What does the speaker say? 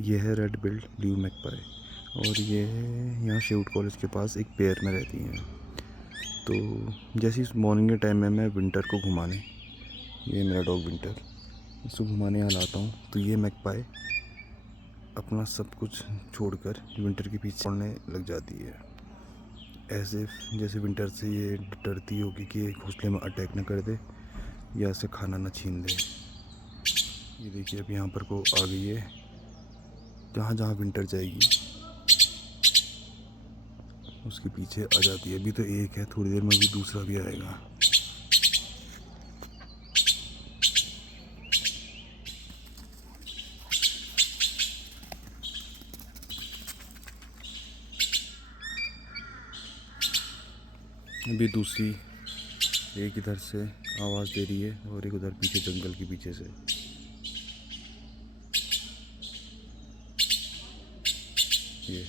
ये है red build blue magpie, और ये यहाँ शेवुड कॉलेज के पास एक पेयर में रहती हैं। तो जैसे इस मॉर्निंग के टाइम में मैं विंटर को घुमाने, ये मेरा डॉग विंटर, इसको घुमाने यहाँ लाता हूँ, तो ये मैगपाई अपना सब कुछ छोड़कर विंटर के पीछे पड़ने लग जाती है। ऐसे जैसे विंटर से ये डरती होगी कि घोंसले में अटैक न कर दे या इसे खाना न छीन ले। ये देखिए अब यहाँ पर को आ गई है, जहाँ जहाँ विंटर जाएगी उसके पीछे आ जाती है। अभी तो एक है, थोड़ी देर में भी दूसरा भी आएगा। अभी दूसरी एक इधर से आवाज़ दे रही है और एक उधर पीछे जंगल के पीछे से। ये